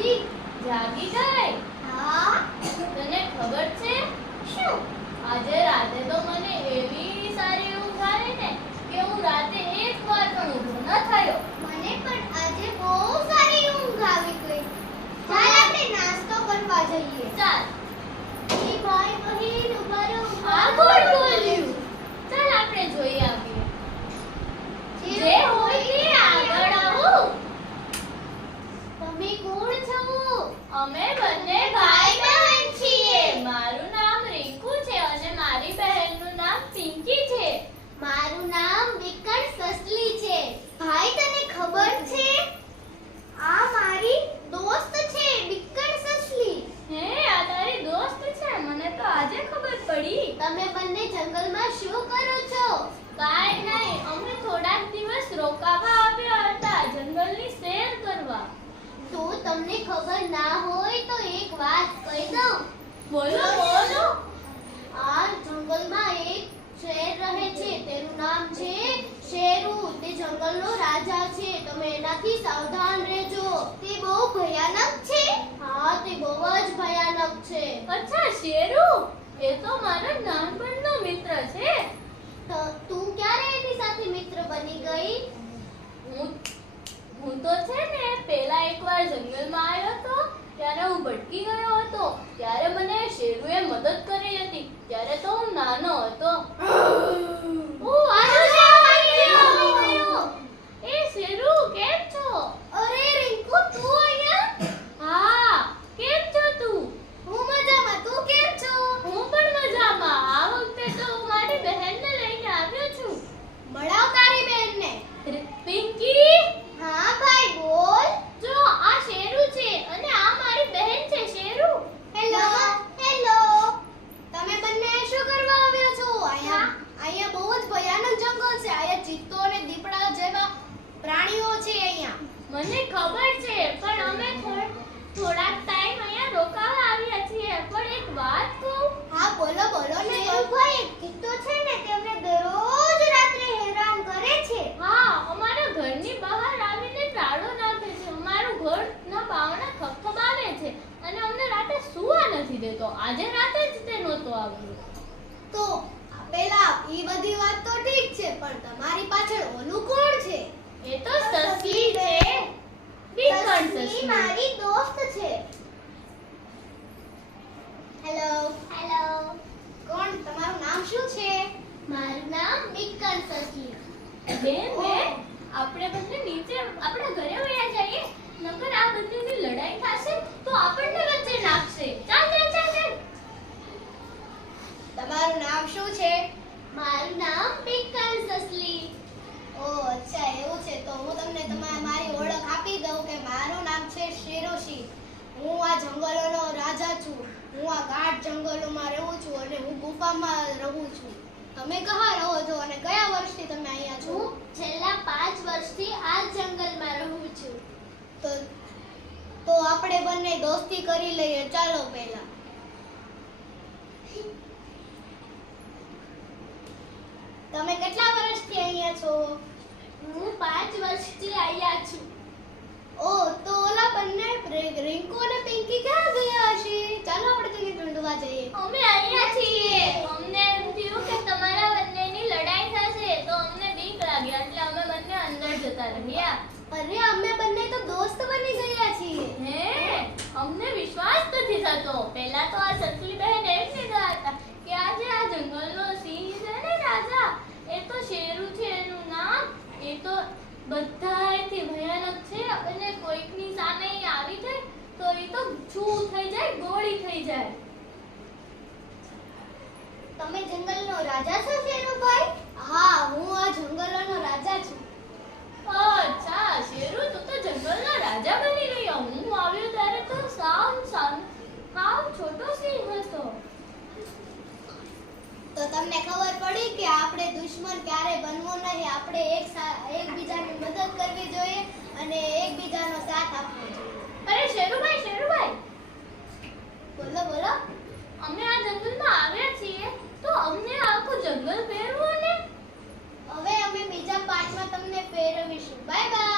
દાદી જાગી ગઈ? હા, તને ખબર છે શું? આજે રાતે તો મને એવી સારી ઊંઘ આવી ને કે હું રાતે એક વાર પણ ઊભો ન થયો. મને પણ આજે બહુ સારી ઊંઘ આવી ગઈ. ચાલ આપણે નાસ્તો કરવા જઈએ. ચાલ. એ ભાઈ બહેન ઉભા રહો. આ કોણ બોલ્યું? ચાલ આપણે જોઈ આવીએ. જે હોય તે આગળ આવો. તમે કોણ છો? અમે બંને ભાઈ બહેન છીએ. મારું નામ રિંકુ છે અને મારી બહેનનું નામ પિંકી છે. મારું નામ વિકર સસલી છે. ભાઈ તને ખબર છે? આ મારી દોસ્ત છે વિકર સસલી. હે, આ તારી દોસ્ત છે? મને તો આજે ખબર પડી. તમે બંને જંગલમાં શું કરો છો? કાંઈ નહીં, અમે થોડાક દિવસ રોકાવા આવ્યા હતા જંગલની સૈર કરવા. તો તમને ખબર ના હોય તો એક વાત કહી દઉં. બોલો બોલો. આ જંગલમાં એક શેર રહે છે. તેનું નામ છે શેરુ. તે જંગલનો રાજા છે. તમે એનાથી સાવધાન રહેજો. તે બહુ ભયાનક છે. હા, તે બહુ જ ભયાનક છે. અચ્છા, શેરુ, એ તો મારો નાનપણનો મિત્ર છે. તું ક્યારે એની સાથે મિત્ર બની ગઈ? હું તો છે ને પહેલા એકવાર જંગલમાં આવ્યો હતો ત્યારે હું ભટકી ગયો હતો. ત્યારે મને શેરુએ મદદ કરી હતી. ત્યારે તો હું નાનો હતો. આવી ગયો. એ શેરુ, કેમ છો? અરે રિંકુ, તું અહીંયા? હા, કેમ છો તું? હું મજામાં. તું કેમ છો? હું પણ મજામાં. આ વખતે તો હું મારી બહેનને લઈને આવ્યો છું. મળાવ તારી બહેનને. પિંકી, હા ભાઈ, બોલ. જો આ શેરુ છે અને આ મારી બહેન છે શેરુ. હેલો. હેલો. તમે બંને શું કરવા આવ્યા છો? અહીંયા બહુ જ ભયાનક જંગલ છે. અહીંયા ચિત્તો અને દીપડા જેવા પ્રાણીઓ છે અહીંયા. મને ખબર છે, પણ અમે થોડાક ટાઈમ અહીંયા રોકાવા આવ્યા છીએ. પણ એક વાત કહું? હા, બોલો બોલો ને. ભાઈ, એક ચિત્તો છે ને તેમને દરરોજ રાત્રે હેરાન કરે છે. હા, અમારા ઘરની બહાર આવીને તાળો નાખે છે. અમારું ઘરના બારણા ખખડાવે છે અને અમને રાતે સૂવા નથી દેતો. આજે રાતે જ તે નહોતો આવ્યો. તો પેલા ઈ બધી વાત તો ઠીક છે, પણ તમારી પાછળ ઓલું કોણ છે? એ તો સસલી છે. વિકર સસલી. મારી દોસ્ત છે. હેલો. હેલો. કોણ? તમારું નામ શું છે? મારું નામ વિકર સસલી. બેન, આપણે બંને નીચે આપણા ઘરે વયા જઈએ. નકર આ બંનેની લડાઈ થશે તો આપણને વચ્ચે નાખશે. ચાલ ચાલ ચાલ ચાલ. તમારું નામ શું છે? મારું નામ વિકર સસલી. ઓહ, અચ્છા, એવું છે. તો હું તમને મારી ઓળખ આપી દઉં કે મારું નામ છે શેરોશી. હું આ જંગલોનો રાજા છું. હું આ ગાઢ જંગલોમાં રહું છું અને હું ગુફામાં રહું છું. તમે કहाँ રહો છો અને કયા વર્ષથી તમે અહીંયા છો? હું છેલ્લા 5 વર્ષથી આ જંગલમાં રહું છું. તો આપણે બંને દોસ્તી કરી લઈએ. ચાલો પહેલા. તમે કેટલા વર્ષથી અહીંયા છો? હું 5 વર્ષથી અહીંયા છું. ઓહ, તો ઓલા બંને રિંકુ અને પિંકી ક્યાં ગયા હશે? ચાલો આપણે તેને ઢૂંઢવા જઈએ. અમે અહીંયા છીએ. અમને એમ થયું કે તમારા બંનેની લડાઈ થશે તો અમને બીક લાગી એટલે અમે બંને અંદર જતા રહ્યા. અરે, અમે બંને તો દોસ્ત બની ગયા છીએ. હે, અમને વિશ્વાસ નથી થતો. પહેલા તો આ સસલી બહેન એમ કહેતા હતા કે આજે આ જંગલનો સિંહ છે ને રાજા, એ તો શેરુ છે એનું નામ. એ તો બધાયથી ભયાનક છે અને કોઈકની સામે ઈ આવી જાય તો એ તો છૂ થઈ જાય, ગોળી થઈ જાય. તમે જંગલનો રાજા છો શેરુભાઈ? હા, હું આ જંગલનો રાજા છું. અચ્છા શેરુ, તું તો જંગલના રાજા બની ગયો. હું આવ્યો ત્યારે તો સાવ છોટો સિંહ હતો. તો તમને ખબર પડી કે આપણે દુશ્મન ક્યારે બનવું નહીં. આપણે એકબીજાની મદદ કરવી જોઈએ અને એકબીજાનો સાથ આપવો જોઈએ. અરે શેરુભાઈ, બોલો બોલો. અમે આ જંગલમાં આવ્યા છીએ તો અમને આખું જંગલ ફેરવો ને. હવે અમે બીજા પાર્ટમાં તમને ફેરવીશું. Bye bye.